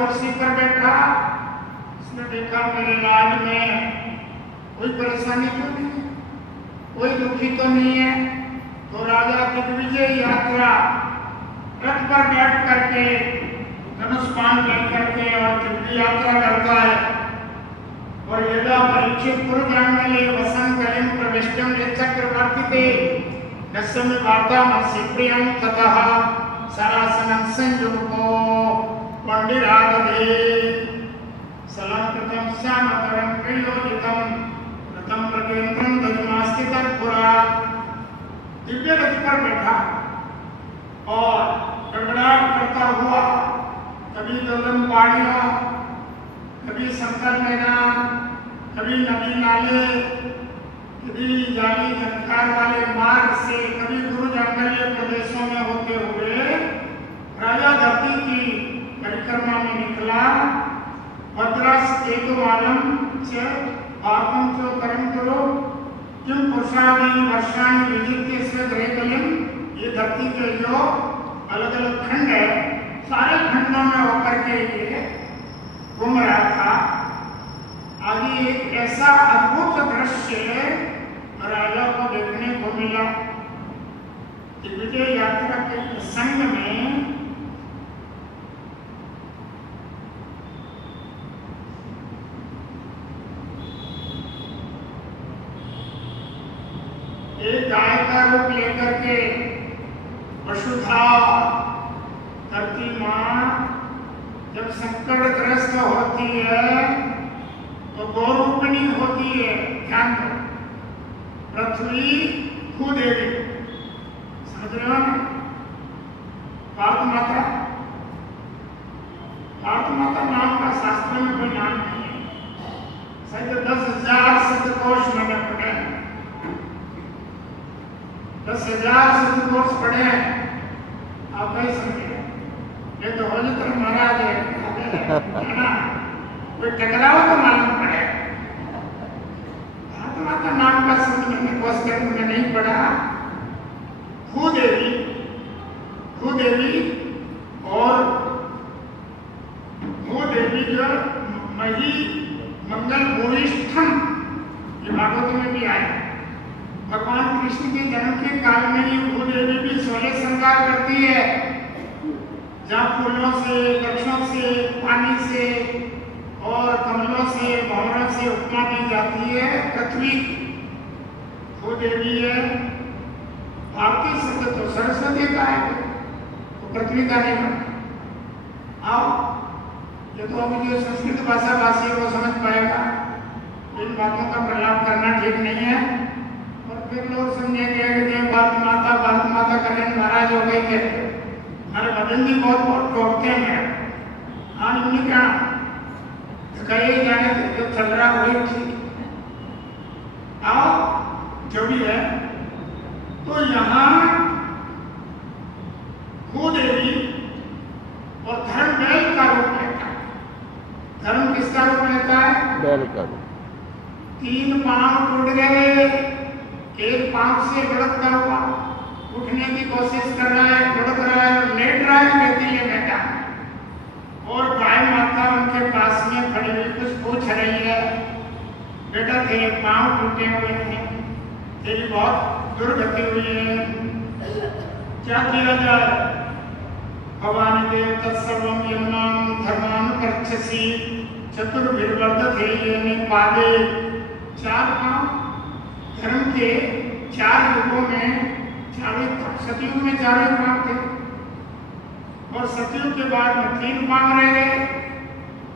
कुर्सी पर बैठा, उसने देखा मेरे लाल में कोई परेशानी तो नहीं है, कोई दुखी तो नहीं है। तो राजा दिग्विजय यात्रा रथ पर बैठ करके धनुष बाण लेकर के और दिव्य यात्रा करता है। और यदा परीक्षित पुरुषांगले वसंत कलिम प्रविष्टम चक्रवर्ती थे नस्यम वार्ता मनसी प्रियं ततः सरासनं संयुक्तो पंडिरादे सलंकृतं श्यामतरं प्रयोजितं रतं प्रकेन्द्रं दजमास्थितं पुरा। दिव्य रथ पर बैठा और गड़गड़ाहट करता हुआ कभी गगन पहाड़ियां, कभी समतल मैदान, कभी नदी नाले, कभी जाली झंकार वाले मार्ग से, कभी गुरु जंगलीय प्रदेशों में होते हुए राजा धरती की परिक्रमा में निकला। भद्रस एक वालम च पापम चो करम करो किम पुरुषादि वर्षाणि विजित्य स्वग्रहकलिम। ये धरती के जो अलग अलग खंड है, सारे खंडों में होकर के ये घूम रहा था। आगे एक ऐसा अद्भुत दृश्य राजा को देखने को मिला कि विजय यात्रा के प्रसंग में एक गाय का रूप लेकर के वसुधा धरती मां जब संकटग्रस्त होती है तो गौरूपिणी होती है। ध्यान दो, पृथ्वी भूदेवी, समझ रहे हो? भारत माता, भारत माता नाम का शास्त्र में कोई नाम नहीं है। शायद 10,000 शब्दकोश मैंने पढ़े हैं, 10,000 शब्दकोश पढ़े हैं। आप नहीं समझे, ये तो होलित्र महाराज है ना, कोई टकराव तो मालूम पड़े। भारत माता नाम का शब्द मैंने कोश करके में नहीं पढ़ा। भूदेवी, भूदेवी और भूदेवी जो मही मंगल भूयिष्ठम, ये भागवत में भी आया। भगवान कृष्ण के जन्म के काल में ये भूदेवी भी 16 श्रृंगार करती है, जहाँ फूलों से, वृक्षों से, पानी से और कमलों से, भंवरों से उपमा दी जाती है। पृथ्वी भूदेवी है। भारतीय शब्द तो सरस्वती का है, तो पृथ्वी का नहीं बनता। आओ, ये तो अभी जो संस्कृत भाषा भाषी है वो समझ पाएगा, इन बातों का प्रलाप करना ठीक नहीं है। और फिर लोग समझेंगे कि भारत माता कल्याण महाराज हो गए थे। हमारे भजन जी बहुत टोकते हैं। हाँ, उन्हें क्या कहे जाने जो चल रहा वही ठीक। आओ, जो भी है, तो यहाँ भूदेवी और धर्म बैल का रूप लेता है। धर्म किसका रूप लेता है? बैल का रूप। 3 पांव टूट गए, एक पांव से लुढ़कता हुआ उठने की कोशिश कर रहा है, लुढ़क रहा है और लेट रहा है, कहती है बेटा। और गाय माता उनके पास में खड़ी हुई कुछ पूछ रही है, बेटा तेरे पांव टूटे हुए हैं, तेरी बहुत दुर्गति हुई है, क्या किया जाए? भवानी देव तत्सर्वम यमनाम धर्मानुकर्षसि चतुर्भिर्वर्धते येने पादे। 4 पांव धर्म के 4 युगों में, सतयुग में 4 पांव थे और सतयुग के बाद में 3 पांव रह गए,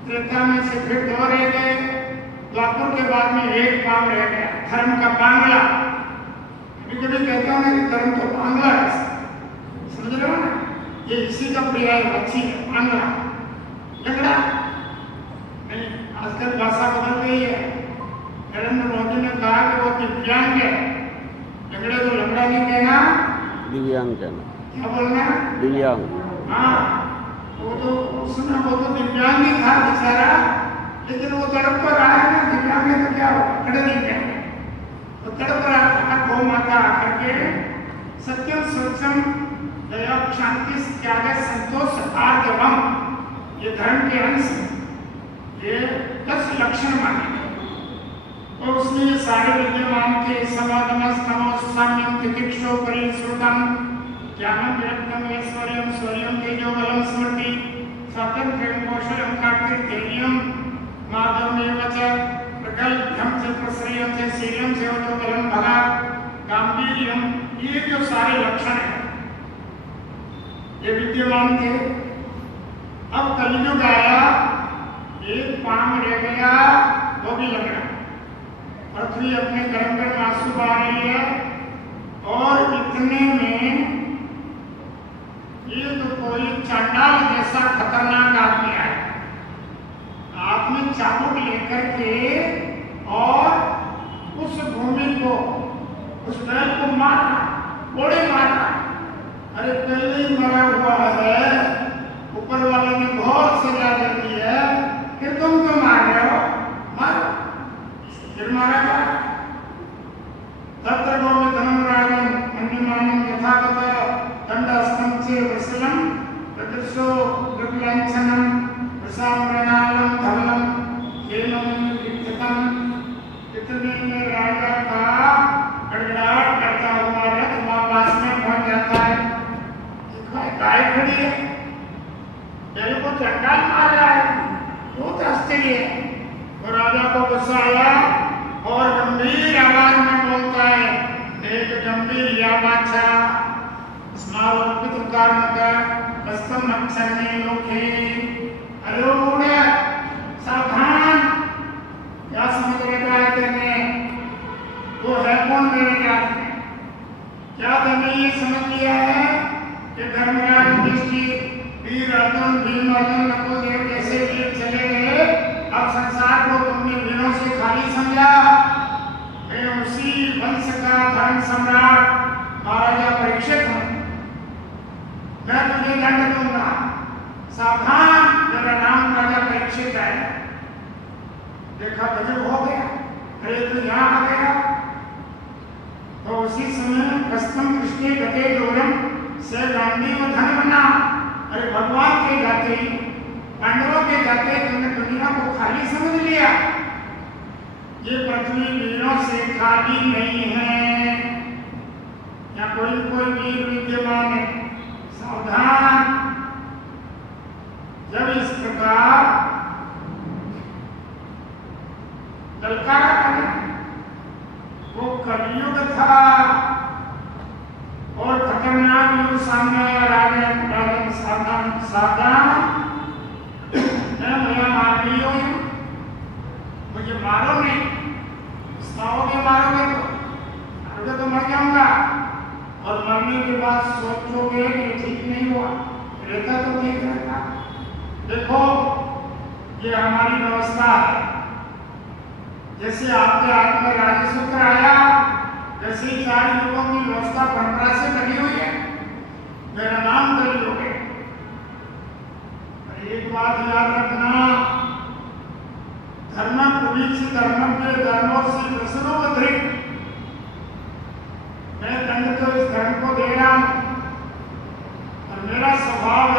त्रेता में से फिर 2 रह गए, द्वापर के बाद में 1 पांव रह गया, धर्म का बांग्ला। कभी कभी कहता हूँ ना कि धर्म तो बांग्ला है, समझ रहे हो ना? ये इसी का पर्याय अच्छी है, बांग्ला। लंगड़ा नहीं, आजकल भाषा बदल गई है। नरेंद्र मोदी ने कहा कि वो दिव्यांग है, लंगड़े को लंगड़ा नहीं कहना, दिव्यांग कहना। क्या बोलना? दिव्यांग। हाँ, वो तो उसमें वो तो दिव्यांग ही था बेचारा, लेकिन वो तड़प पर आया ना, दिव्यांग है तो क्या हो, खड़े नहीं गए, तो तड़प रहा था। गौ माता आकर के सत्यम स्वच्छम दया शांति त्याग संतोष आर्जवम, ये धर्म के अंश हैं, ये 10 लक्षण माने गए। और उसमें ये सारे विद्यमान थे। समागमस्तमो साम्यम तितिक्षो परिश्रुतम ज्ञानम विरक्तम ऐश्वर्यम शौर्यम तेजो बलम स्मृति सत्यम प्रेम कौशलम कार्तिकेयम माधवमेव च प्रगल्भ्यम च प्रश्रयम च शीलम च बलम भगा गांभीर्यम, ये जो सारे लक्षण हैं ये विद्यमान थे। अब कलयुग आया, एक पांव रह गया, वो भी लग रहा। पृथ्वी अपने गर्म गर्म आंसू बहा रही है और इतने में ये तो कोई चांडाल जैसा खतरनाक आदमी आया। आपने चाबुक लेकर के और उस भूमि को, उस बैल को मारना, कोड़े मारना। अरे पहले ही मरा हुआ है, ऊपर वाले ने बहुत सजा दे दी है, फिर तुम तो मार रहे हो, मारो। फिर मारा गया। तत्र गो में धनुरागम अन्यमानम यथावत दंडहस्तं च वृषलं प्रदर्शो विकलांछनं प्रसामृणालं धवलं हेमं विक्षितं। इतने में राजा का गड़गड़ाहट करता हुआ रथ पास में पहुंच जाता है। गाय खड़ी है, बैल को चंडाल मार रहा है, बहुत आश्चर्य है। तो राजा को गुस्सा आया और गंभीर आवाज में बोलता है, एक गंभीर या बादशाह स्मारक कारणक वस्तम नक्षणे लोके। अरे मूढ़, सावधान, क्या समझ रखा है तेने? वो है कौन मेरे जात में? क्या तुमने ये समझ लिया है कि धर्मराज युधिष्ठिर, वीर अर्जुन, भीम अर्जुन, नकुलदेव जैसे वीर चले गए, अब संसार को तुमने वीरों से खाली समझा? मैं उसी वंश का धर्म सम्राट महाराजा परीक्षित हूँ, मैं तुझे दंड दूंगा। सावधान, मेरा नाम राजा परीक्षित है। देखा गजब हो गया, अरे तू यहाँ आ गया। तो उसी समय कस्तम कृष्ण गते दूरम से गांधी व धन बना। अरे भगवान के जाते, पांडवों के जाते तुमने दुनिया को खाली समझ लिया। ये पृथ्वी वीरों से खाली नहीं है, या कोई वीर विद्यमान है। सावधान, जब इस प्रकार ललकारा करे, वो कलयुग था और खतरनाक युग सामने आया। राजन सावधान, सावधान, मैं मार रही हूँ, मुझे मारो नहीं। मारोगे मारोगे तो मर जाऊंगा, और मरने के बाद सोचोगे कि ठीक नहीं हुआ, रहता तो ठीक रहता। देखो, ये हमारी व्यवस्था है। जैसे आपके हाथ में राजसूत्र आया, वैसे ही 4 युगों की व्यवस्था परंपरा से बनी हुई है। मेरा नाम कलयुग है। एक बात याद रखना, धर्म पुलिस धर्म के धर्मों से प्रसन्नोधिक, मैं दंड तो इस धर्म को दे रहा हूं, और मेरा स्वभाव